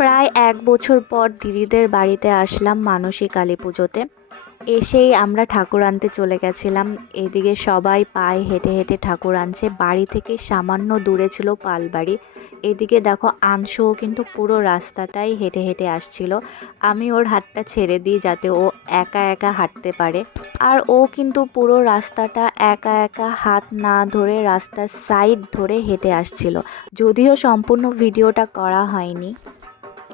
প্রায় এক বছর পর দিদিদের বাড়িতে আসলাম মানসী কালী পুজোতে। এসেই আমরা ঠাকুর আনতে চলে গেছিলাম। এদিকে সবাই পায়ে হেঁটে হেঁটে ঠাকুর আনছে। বাড়ি থেকে সামান্য দূরে ছিল পালবাড়ি। এদিকে দেখো আংশও কিন্তু পুরো রাস্তাটাই হেঁটে হেঁটে আসছিল। আমি ওর হাতটা ছেড়ে দিই যাতে ও একা একা হাঁটতে পারে। আর ও কিন্তু পুরো রাস্তাটা একা একা হাত না ধরে রাস্তার সাইড ধরে হেঁটে আসছিল। যদিও সম্পূর্ণ ভিডিওটা করা হয়নি।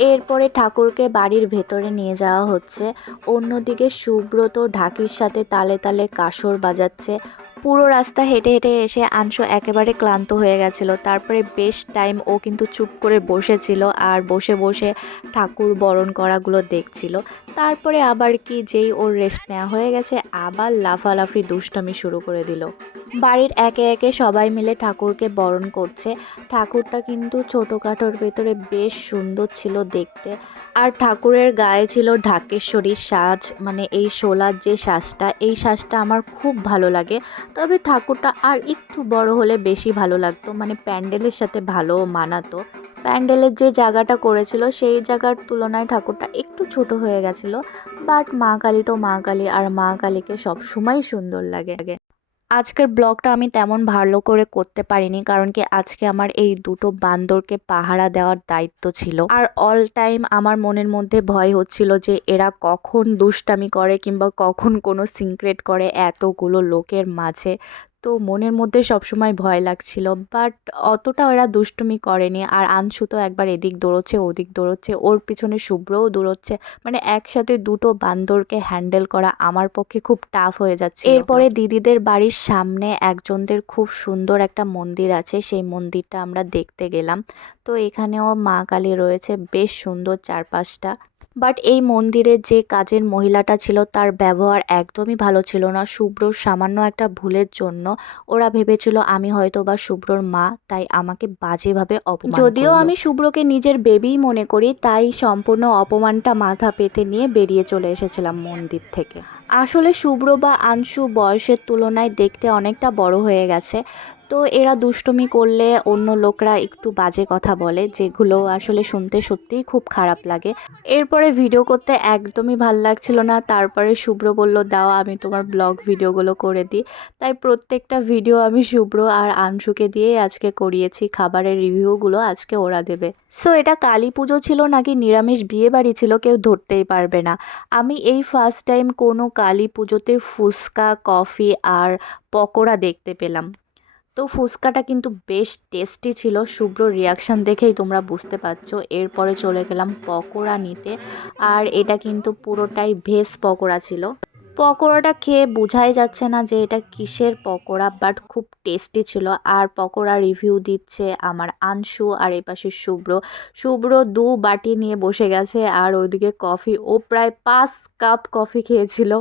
এরপরে ঠাকুরকে বাড়ির ভেতরে নিয়ে যাওয়া হচ্ছে। অন্যদিকে সুব্রত ঢাকির সাথে তালে তালে কাসর বাজাচ্ছে। পুরো রাস্তা হেঁটে হেঁটে এসে আংশু একেবারে ক্লান্ত হয়ে গেছিল। তারপরে বেশ টাইম ও কিন্তু চুপ করে বসেছিল আর বসে বসে ঠাকুর বরণ করাগুলো দেখছিল। তারপরে আবার কি যেই ওর রেস্ট নেওয়া হয়ে গেছে, আবার লাফালাফি দুষ্টামি শুরু করে দিল। বাড়ির একে একে সবাই মিলে ঠাকুরকে বরণ করছে। ঠাকুরটা কিন্তু ছোটো ছোটোখাটোর ভেতরে বেশ সুন্দর ছিল দেখতে। আর ঠাকুরের গায়ে ছিল ঢাকেশ্বরীর সাজ মানে এই শোলার যে সাজটা, এই সাজটা আমার খুব ভালো লাগে। তবে ঠাকুরটা আর একটু বড় হলে বেশি ভালো লাগতো মানে প্যান্ডেলের সাথে ভালো মানাতো। প্যান্ডেলের যে জায়গাটা করেছিল, সেই জায়গার তুলনায় ঠাকুরটা একটু ছোট হয়ে গেছিল। বাট মা কালী তো মা কালী, আর মা কালীকে সবসময় সুন্দর লাগে। আজকের ব্লগটা আমি তেমন ভালো করে করতে পারিনি, কারণ কি আজকে আমার এই দুটো বান্দরকে পাহারা দেওয়ার দায়িত্ব ছিল। আর অল টাইম আমার মনের মধ্যে ভয় হচ্ছিল যে এরা কখন দুষ্টামি করে কিংবা কখন কোনো সিক্রেট করে এতগুলো লোকের মাঝে। তো মনের মধ্যে সবসময় ভয় লাগছিল বাট অতটা ওরা দুষ্টুমি করেনি। আর আনসু তো একবার এদিক দৌড়চ্ছে, ওদিক দৌড়চ্ছে, ওর পিছনে শুভ্রও দৌড়চ্ছে। মানে একসাথে দুটো বান্দরকে হ্যান্ডেল করা আমার পক্ষে খুব টাফ হয়ে যাচ্ছে এরপরে দিদিদের বাড়ির সামনে একজনদের খুব সুন্দর একটা মন্দির আছে, সেই মন্দিরটা আমরা দেখতে গেলাম। তো এখানেও মা কালী রয়েছে, বেশ সুন্দর চারপাশটা। বাট এই মন্দিরের যে কাজের মহিলাটা ছিল, তার ব্যবহার একদমই ভালো ছিল না। শুভ্রর সামান্য একটা ভুলের জন্য ওরা ভেবেছিল, আমি হয়তো বা শুভ্রর মা, তাই আমাকে বাজেভাবে অপমান যদিও আমি শুভ্রকে নিজের বেবিই মনে করি, তাই সম্পূর্ণ অপমানটা মাথা পেতে নিয়ে বেরিয়ে চলে এসেছিলাম মন্দির থেকে। আসলে শুভ্র বা আংশু বয়সের তুলনায় দেখতে অনেকটা বড় হয়ে গেছে। তো এরা দুষ্টুমি করলে অন্য লোকরা একটু বাজে কথা বলে, যেগুলো আসলে শুনতে সত্যিই খুব খারাপ লাগে। এরপরে ভিডিও করতে একদমই ভালো লাগছিল না। তারপরে শুভ্র বলল, দাও, আমি তোমার ব্লগ ভিডিওগুলো করে দিই। তাই প্রত্যেকটা ভিডিও আমি শুভ্র আর আংশুকে দিয়ে আজকে করিয়েছি। খাবারের রিভিউগুলো আজকে ওরা দেবে। সো এটা কালী পুজো ছিল নাকি নিরামিষ বিয়ে বাড়ি ছিল কেউ ধরতেই পারবে না। আমি এই ফার্স্ট টাইম কোনো কালী পুজোতে ফুচকা, কফি আর পকোড়া দেখতে পেলাম। তো ফুচকাটা কিন্তু বেশ টেস্টি ছিল, শুভ্র রিয়াকশান দেখেই তোমরা বুঝতে পারছ। এরপরে চলে গেলাম পকোড়া নিতে আর এটা কিন্তু পুরোটাই ভেজ পকোড়া ছিল। পকোড়াটা খেয়ে বোঝাই যাচ্ছে না যে এটা কিসের পকোড়া বাট খুব টেস্টি ছিল। আর পকোড়া রিভিউ দিচ্ছে আমার আনসু আর এই পাশে শুভ্র। শুভ্র দু বাটি নিয়ে বসে গেছে, আর ওইদিকে কফি ও প্রায় পাঁচ কাপ কফি খেয়েছিল।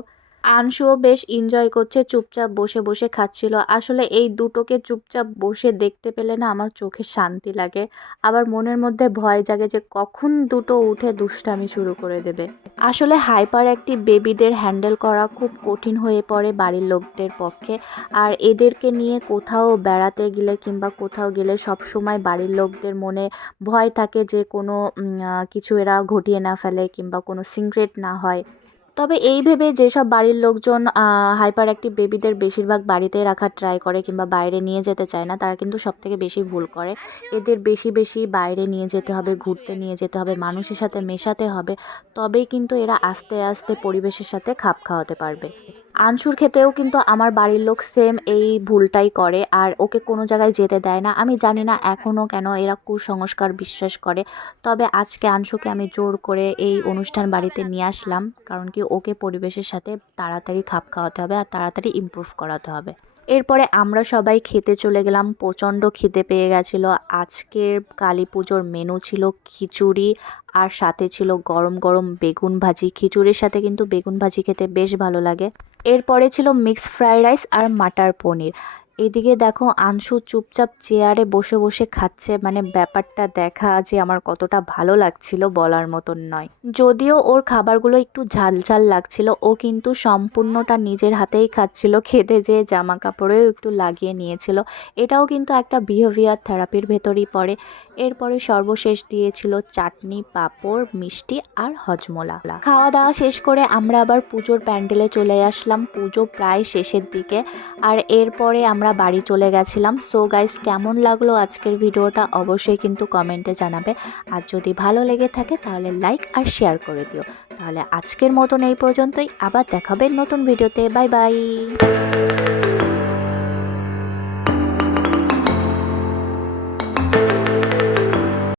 আংশুও বেশ এনজয় করছে, চুপচাপ বসে বসে খাচ্ছিল। আসলে এই দুটোকে চুপচাপ বসে দেখতে পেলে না আমার চোখে শান্তি লাগে। আবার মনের মধ্যে ভয় জাগে যে কখন দুটো উঠে দুষ্টামি শুরু করে দেবে। আসলে হাইপার একটি বেবিদের হ্যান্ডেল করা খুব কঠিন হয়ে পড়ে বাড়ির লোকদের পক্ষে। আর এদেরকে নিয়ে কোথাও বেড়াতে গেলে কিংবা কোথাও গেলে সব সময় বাড়ির লোকদের মনে ভয় থাকে যে কোনো কিছু এরা ঘটিয়ে না ফেলে কিংবা কোনো সিক্রেট না হয়। তবে এই ভেবে যেসব বাড়ির লোকজন হাইপার অ্যাক্টিভ বেবিদের বেশিরভাগ বাড়িতে রাখার ট্রাই করে কিংবা বাইরে নিয়ে যেতে চায় না, তারা কিন্তু সব থেকে বেশি ভুল করে। এদের বেশি বেশি বাইরে নিয়ে যেতে হবে, ঘুরতে নিয়ে যেতে হবে, মানুষের সাথে মেশাতে হবে, তবেই কিন্তু এরা আস্তে আস্তে পরিবেশের সাথে খাপ খাওয়াতে পারবে। আনসুর ক্ষেত্রেও কিন্তু আমার বাড়ির লোক সেম এই ভুলটাই করে, আর ওকে কোনো জায়গায় যেতে দেয় না। আমি জানি না এখনও কেন এরা কুসংস্কার বিশ্বাস করে। তবে আজকে আনসুকে আমি জোর করে এই অনুষ্ঠান বাড়িতে নিয়ে আসলাম, কারণ কি ওকে পরিবেশের সাথে তাড়াতাড়ি খাপ খাওয়াতে হবে আর তাড়াতাড়ি ইম্প্রুভ করাতে হবে। এরপরে আমরা সবাই খেতে চলে গেলাম। প্রচণ্ড খিদে পেয়ে গেছিল। আজকের কালী পুজোর মেনু ছিল খিচুড়ি আর সাথে ছিল গরম গরম বেগুন ভাজি। খিচুড়ির সাথে কিন্তু বেগুন ভাজি খেতে বেশ ভালো লাগে। এরপরে ছিল মিক্স ফ্রাইড রাইস আর মাটার পনির। এদিকে দেখো আংশু চুপচাপ চেয়ারে বসে বসে খাচ্ছে মানে ব্যাপারটা দেখা যে আমার কতটা ভালো লাগছিল বলার মতন নয়। যদিও ওর খাবারগুলো একটু ঝাল ঝাল লাগছিল, ও কিন্তু সম্পূর্ণটা নিজের হাতেই খাচ্ছিল, খেতে যে জামা কাপড়েও একটু লাগিয়ে নিয়েছিল। এটাও কিন্তু একটা বিহেভিয়ার থেরাপির ভেতরই পড়ে। এরপরে সর্বশেষ দিয়েছিল চাটনি, পাঁপড়, মিষ্টি আর হজমোলা। খাওয়া দাওয়া শেষ করে আমরা আবার পুজোর প্যান্ডেলে চলে আসলাম, পুজো প্রায় শেষের দিকে। আর এরপরে আমরা বাড়ি চলে গেছিলাম। সো গাইস কেমন লাগল আজকের ভিডিওটা অবশ্যই কিন্তু কমেন্টে জানাবে। আর যদি ভালো লেগে থাকে, তাহলে লাইক আর শেয়ার করে দিও। তাহলে আজকের মতন এই পর্যন্তই। আবার দেখাবে নতুন ভিডিওতে। Bye bye